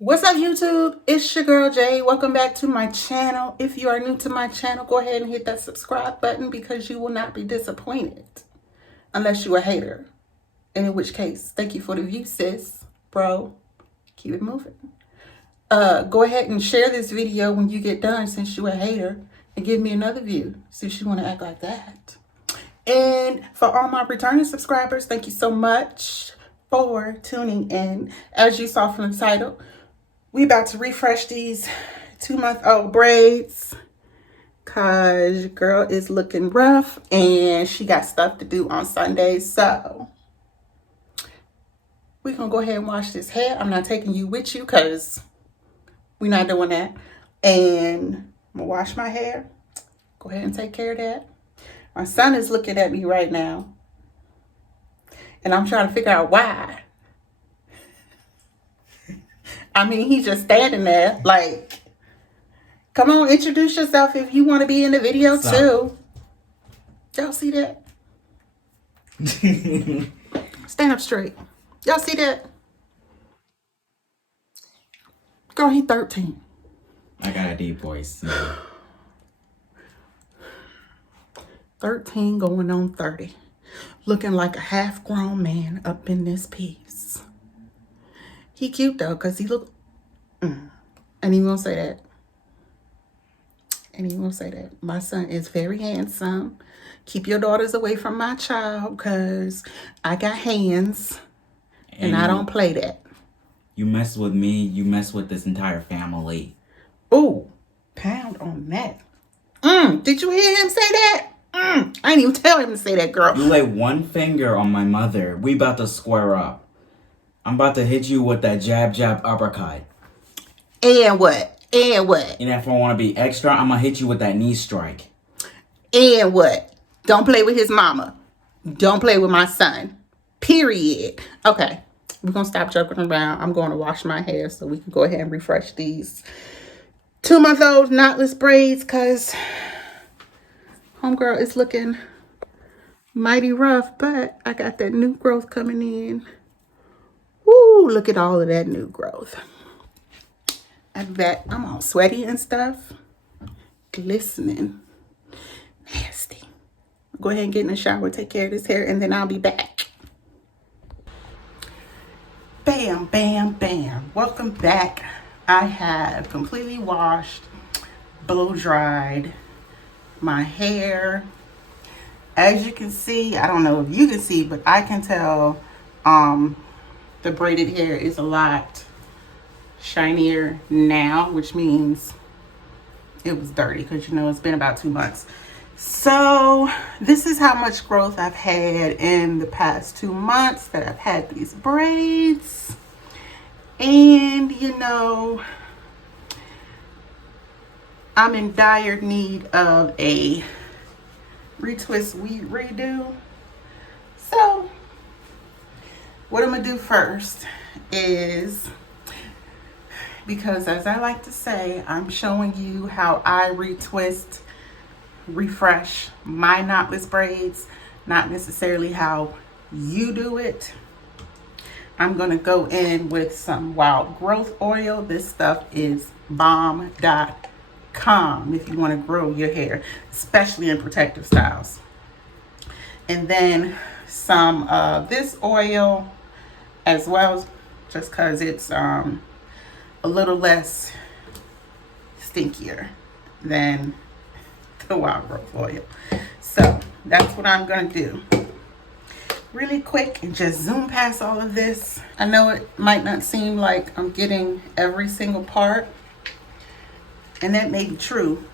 What's up, YouTube? It's your girl Jade. Welcome back to my channel. If you are new to my channel, go ahead and hit that subscribe button because you will not be disappointed unless you're a hater. And in which case, thank you for the view, sis, bro. Keep it moving. Go ahead and share this video when you get done since you're a hater and give me another view since you want to act like that. And for all my returning subscribers, thank you so much for tuning in. As you saw from the title, we about to refresh these 2-month-old braids because your girl is looking rough and she got stuff to do on Sunday. So we're going to go ahead and wash this hair. I'm not taking you with you because we're not doing that. And I'm going to wash my hair. Go ahead and take care of that. My son is looking at me right now. And I'm trying to figure out why. I mean, he's just standing there like, come on, introduce yourself if you want to be in the video too. Y'all see that? Stand up straight. Y'all see that? Girl, he 13. I got a deep voice. 13 going on 30. Looking like a half-grown man up in this piece. He cute though, because he look... And he won't say that. And he won't say that. My son is very handsome. Keep your daughters away from my child, because I got hands. And I don't play that. You mess with me, you mess with this entire family. Ooh, pound on that. Did you hear him say that? I didn't even tell him to say that, girl. You lay one finger on my mother, we about to square up. I'm about to hit you with that jab, jab, uppercut. And what? And what? And if I want to be extra, I'm going to hit you with that knee strike. And what? Don't play with his mama. Don't play with my son. Period. Okay. We're going to stop joking around. I'm going to wash my hair so we can go ahead and refresh these 2-month-old knotless braids because homegirl is looking mighty rough, but I got that new growth coming in. Ooh, look at all of that new growth. I bet I'm all sweaty and stuff. Glistening. Nasty. Go ahead and get in the shower, take care of this hair, and then I'll be back. Bam, bam, bam. Welcome back. I have completely washed, blow dried my hair. As you can see, I don't know if you can see, but I can tell the braided hair is a lot shinier now, which means it was dirty because, you know, it's been about 2 months. So this is how much growth I've had in the past 2 months that I've had these braids. And, you know, I'm in dire need of a retwist weed redo. So what I'm going to do first is, because as I like to say, I'm showing you how I retwist, refresh my knotless braids, not necessarily how you do it. I'm going to go in with some wild growth oil. This stuff is bomb.com if you want to grow your hair, especially in protective styles. And then some of this oil as well, just because it's a little less stinkier than the wild growth oil. So that's what I'm going to do really quick and just zoom past all of this. I know it might not seem like I'm getting every single part, and that may be true.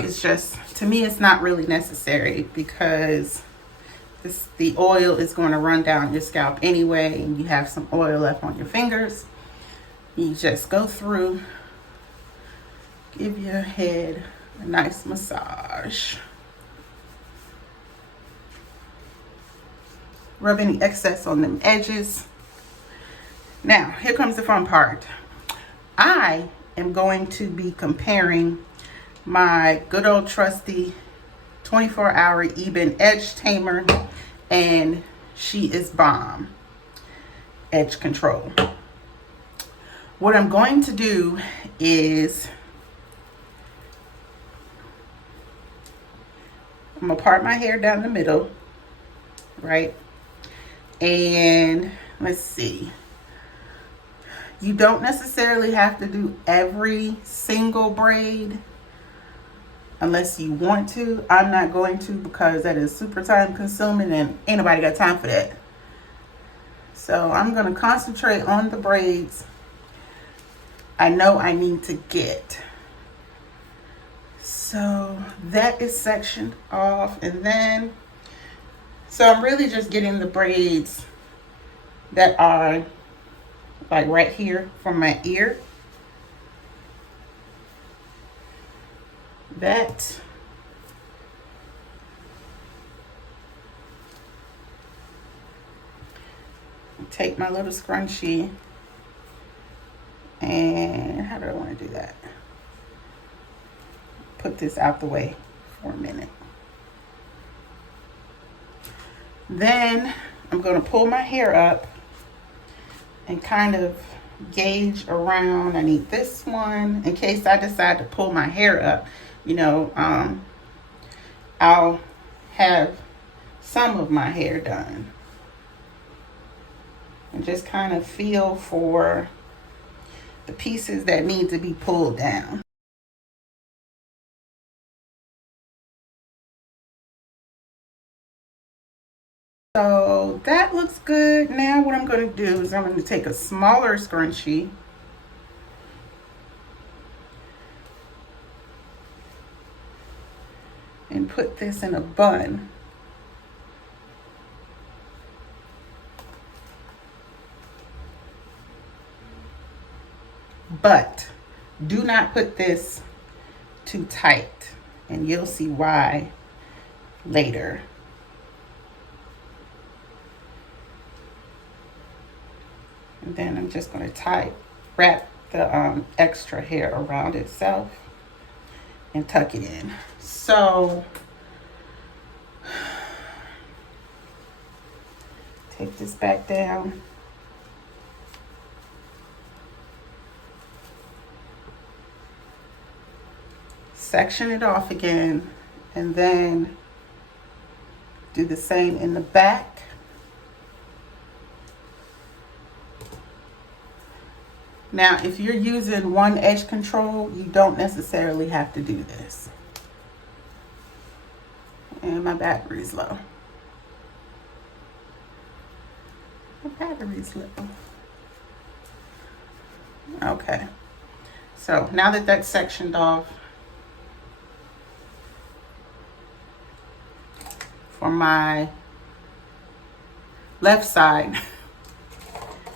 It's just, to me, it's not really necessary because the oil is going to run down your scalp anyway, and you have some oil left on your fingers. You just go through, give your head a nice massage. Rub any excess on them edges. Now, here comes the fun part. I am going to be comparing my good old trusty 24-hour EBIN edge tamer and She Is Bomb edge control. What I'm going to do is I'm gonna part my hair down the middle, right? And let's see. You don't necessarily have to do every single braid unless you want to. I'm not going to because that is super time consuming and ain't nobody got time for that. So I'm gonna concentrate on the braids I know I need to get. So that is sectioned off, and then so I'm really just getting the braids that are like right here from my ear. That take my little scrunchie, and how do I want to do that? Put this out the way for a minute. Then I'm going to pull my hair up and kind of gauge around. I need this one in case I decide to pull my hair up. You know, I'll have some of my hair done. And just kind of feel for the pieces that need to be pulled down. So that looks good. Now what I'm going to do is I'm going to take a smaller scrunchie and put this in a bun. But do not put this too tight, and you'll see why later. And then I'm just going to wrap the extra hair around itself and tuck it in. So take this back down. Section it off again, and then do the same in the back. Now, if you're using one edge control, you don't necessarily have to do this. And my battery's low. My battery's low. Okay. So now that that's sectioned off, for my left side,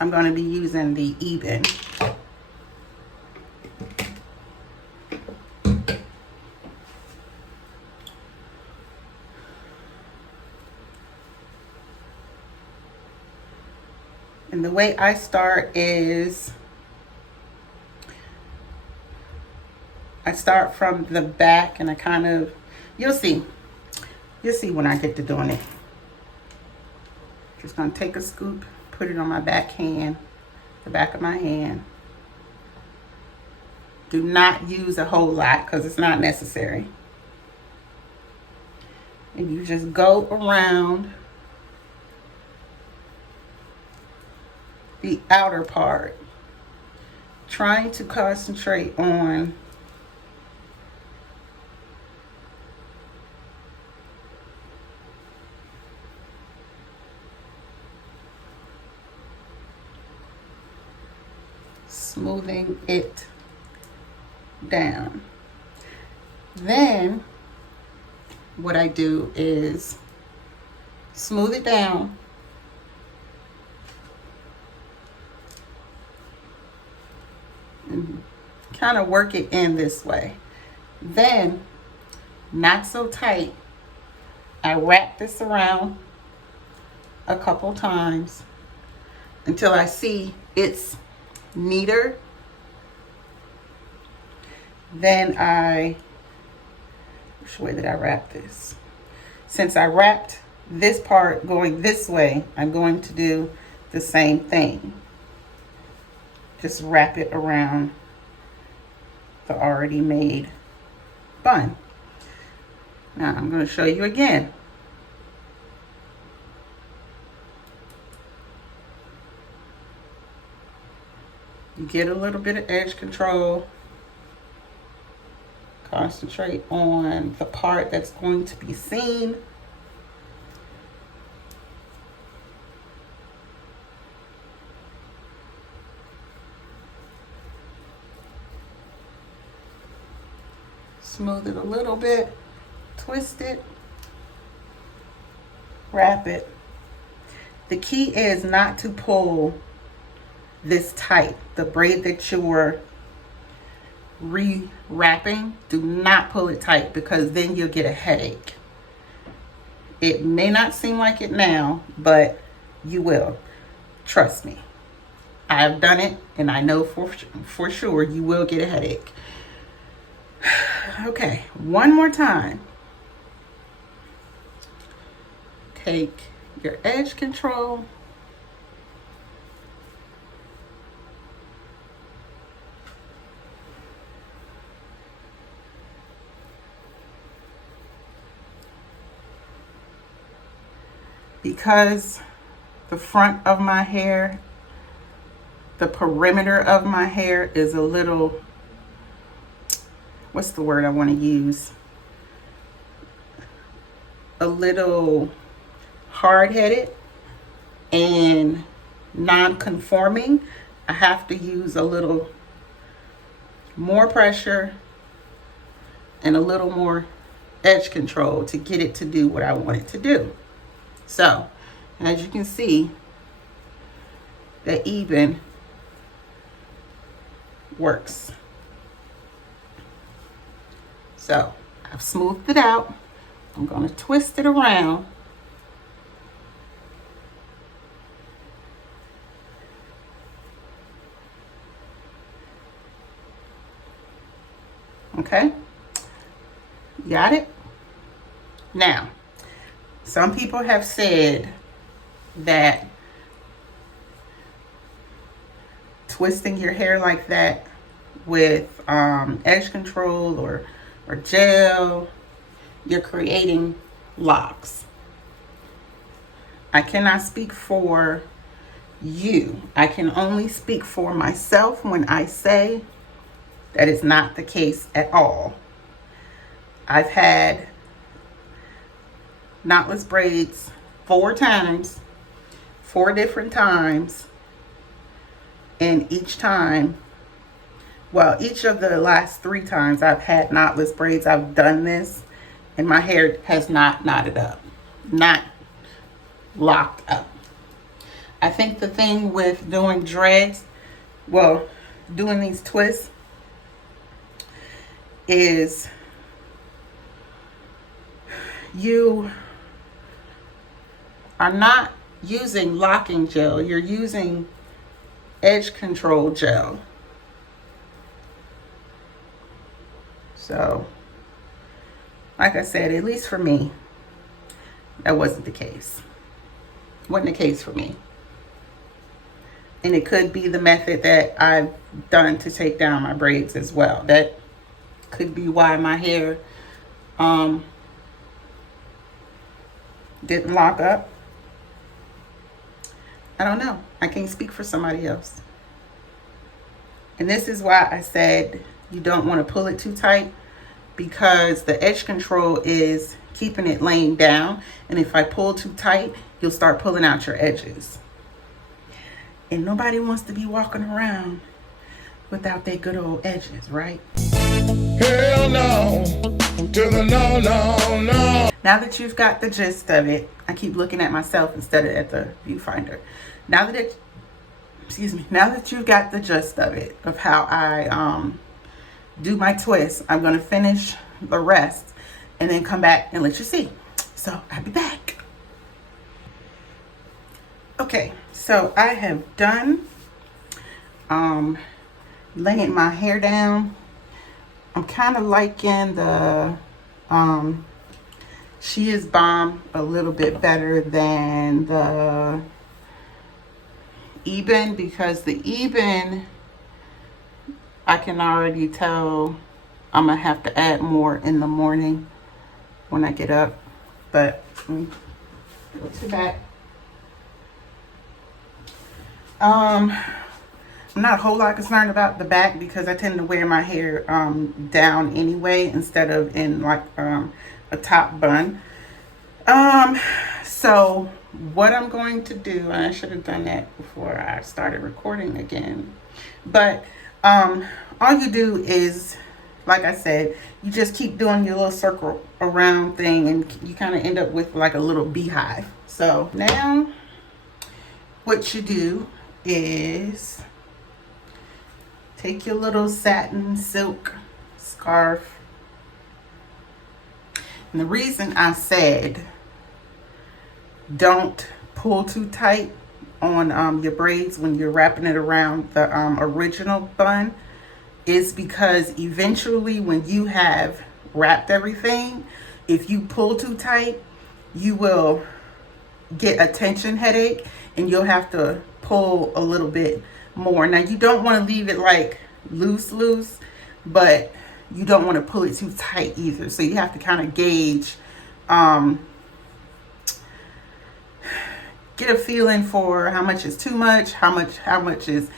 I'm going to be using the EBIN. And the way I start is I start from the back, and I kind of, you'll see when I get to doing it. Just gonna take a scoop, put it on my backhand, the back of my hand. Do not use a whole lot because it's not necessary. And you just go around the outer part, trying to concentrate on smoothing it down. Then what I do is smooth it down, and kind of work it in this way. Then, not so tight, I wrap this around a couple times until I see it's neater. Then which way did I wrap this? Since I wrapped this part going this way, I'm going to do the same thing. just wrap it around the already made bun. Now I'm going to show you again. You get a little bit of edge control. Concentrate on the part that's going to be seen. Smooth it a little bit, twist it, wrap it. The key is not to pull this tight. The braid that you're re-wrapping, do not pull it tight, because then you'll get a headache. It may not seem like it now, but you will. Trust me. I've done it, and I know for sure you will get a headache. Okay, one more time. Take your edge control. Because the front of my hair, the perimeter of my hair is a little, what's the word I want to use? A little hard-headed and non-conforming. I have to use a little more pressure and a little more edge control to get it to do what I want it to do. So, as you can see, the EBIN works. So, I've smoothed it out. I'm going to twist it around. Okay? Got it? Now, some people have said that twisting your hair like that with edge control or gel, you're creating locks. I cannot speak for you. I can only speak for myself when I say that is not the case at all. I've had knotless braids 4 times, 4 different times, and each time, well, each of the last 3 times I've had knotless braids, I've done this, and my hair has not knotted up, not locked up. I think the thing with doing dreads, well, doing these twists, is you are not using locking gel, you're using edge control gel. So, like I said, at least for me, that wasn't the case. Wasn't the case for me. And it could be the method that I've done to take down my braids as well. That could be why my hair didn't lock up. I don't know. I can't speak for somebody else. And this is why I said you don't want to pull it too tight, because the edge control is keeping it laying down. And if I pull too tight, you'll start pulling out your edges. And nobody wants to be walking around without their good old edges, right? Hell no, to the no, no, no. Now that you've got the gist of it, I keep looking at myself instead of at the viewfinder. Now that you've got the gist of it, of how I do my twist, I'm gonna finish the rest and then come back and let you see. So I'll be back. Okay, so I have done laying my hair down. I'm kind of liking the She Is Bomb a little bit better than the EBIN, because the EBIN I can already tell I'm gonna have to add more in the morning when I get up. But go to that. I'm not a whole lot concerned about the back because I tend to wear my hair down anyway instead of in like a top bun. So what I'm going to do, and I should have done that before I started recording again, but all you do is, like I said, you just keep doing your little circle around thing and you kind of end up with like a little beehive. So now what you do is take your little satin silk scarf. And the reason I said don't pull too tight on your braids when you're wrapping it around the original bun is because eventually when you have wrapped everything, if you pull too tight, you will get a tension headache and you'll have to pull a little bit more. Now you don't want to leave it like loose, but you don't want to pull it too tight either. So you have to kind of gauge, get a feeling for how much is too much, how much is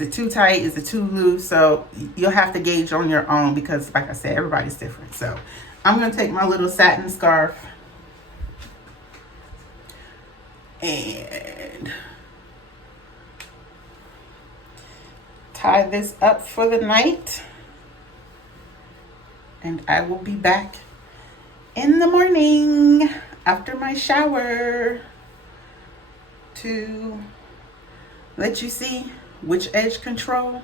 it too tight, is it too loose? So you'll have to gauge on your own because, like I said, everybody's different. So I'm going to take my little satin scarf and tie this up for the night. And I will be back in the morning after my shower to let you see which edge control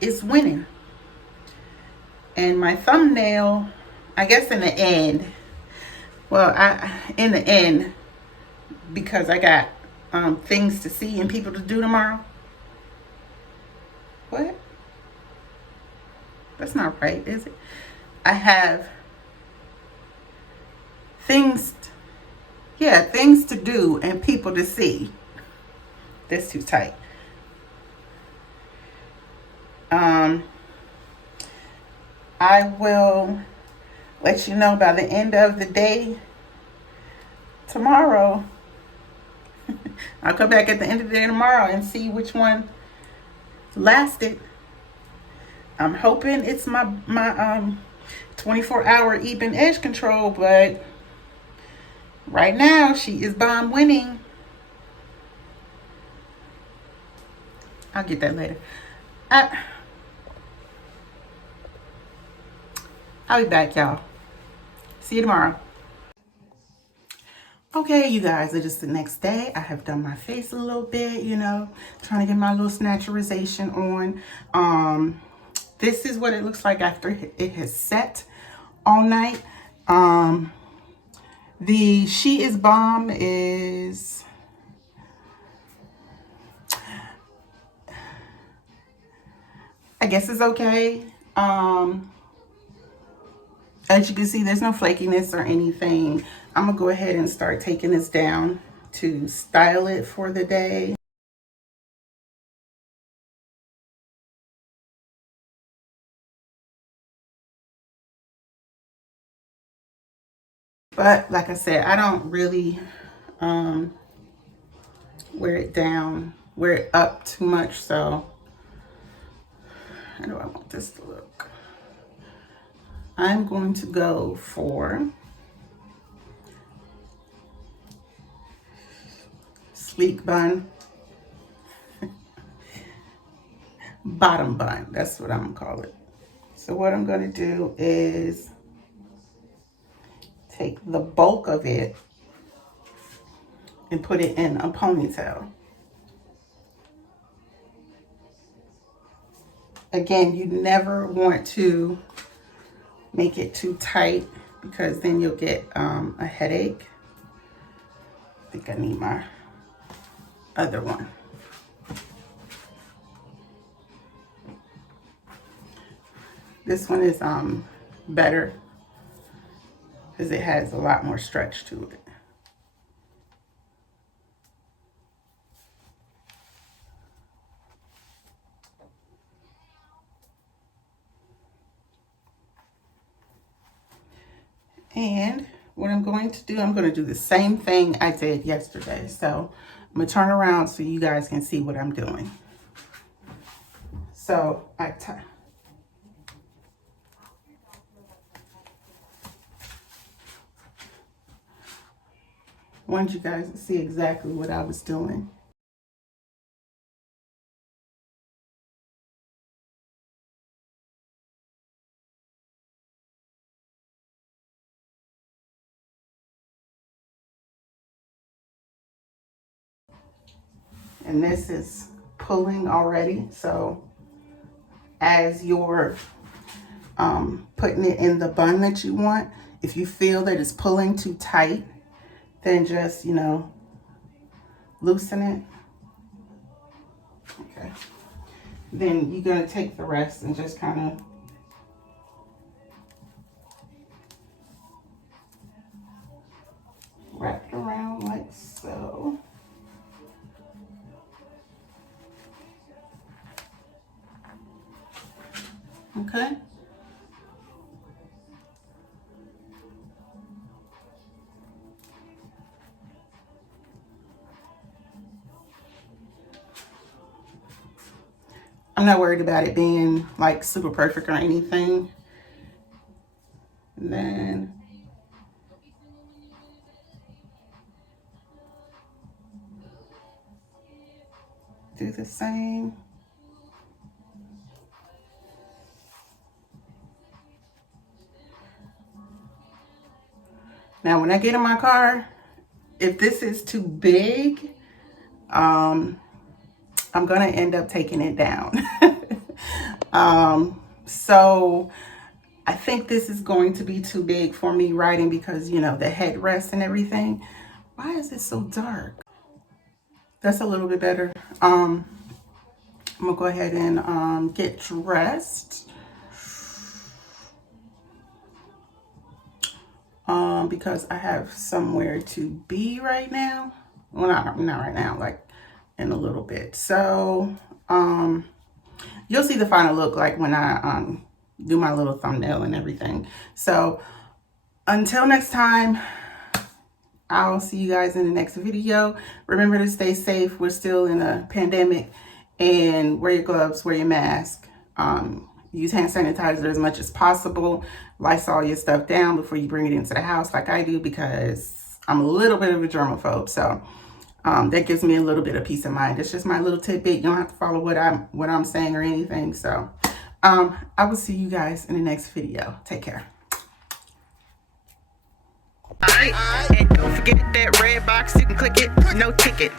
is winning. And my thumbnail, I guess in the end, in the end, because I got things to see and people to do tomorrow. What? That's not right, is it? I have things to do and people to see. That's too tight. I will let you know by the end of the day tomorrow. I'll come back at the end of the day tomorrow and see which one lasted. I'm hoping it's my 24-hour EBIN edge control, but right now she is bomb winning. I'll get that later. I'll be back, y'all. See you tomorrow. Okay, you guys, it is the next day. I have done my face a little bit, trying to get my little snatcherization on. This is what it looks like after it has set all night. The She Is Bomb is I guess it's okay. As you can see, there's no flakiness or anything. I'm gonna go ahead and start taking this down to style it for the day. But like I said, I don't really wear it up too much. So how do I want this to look? I'm going to go for sleek bun, bottom bun. That's what I'm gonna call it. So what I'm gonna do is take the bulk of it and put it in a ponytail. Again, you never want to make it too tight because then you'll get a headache. I think I need my other one. This one is better because it has a lot more stretch to it. And what I'm going to do, I'm going to do the same thing I did yesterday. So I'm going to turn around so you guys can see what I'm doing. So I wanted you guys to see exactly what I was doing. And this is pulling already. So as you're putting it in the bun that you want, if you feel that it's pulling too tight, then just, you know, loosen it. Okay. Then you're going to take the rest and just kind of wrap it around like so. Okay. I'm not worried about it being like super perfect or anything. And then do the same. Now, when I get in my car, if this is too big, I'm going to end up taking it down. So I think this is going to be too big for me riding because, you know, the headrest and everything. Why is it so dark? That's a little bit better. I'm going to go ahead and get dressed. Because I have somewhere to be right now. Well, not right now, like in a little bit. So, you'll see the final look like when I do my little thumbnail and everything. So, until next time, I'll see you guys in the next video. Remember to stay safe. We're still in a pandemic, and wear your gloves, wear your mask. Use hand sanitizer as much as possible. Lysol your stuff down before you bring it into the house like I do, because I'm a little bit of a germaphobe. So that gives me a little bit of peace of mind. It's just my little tidbit. You don't have to follow what I'm saying or anything. So I will see you guys in the next video. Take care. Alright, and don't forget that red box. You can click it. No ticket.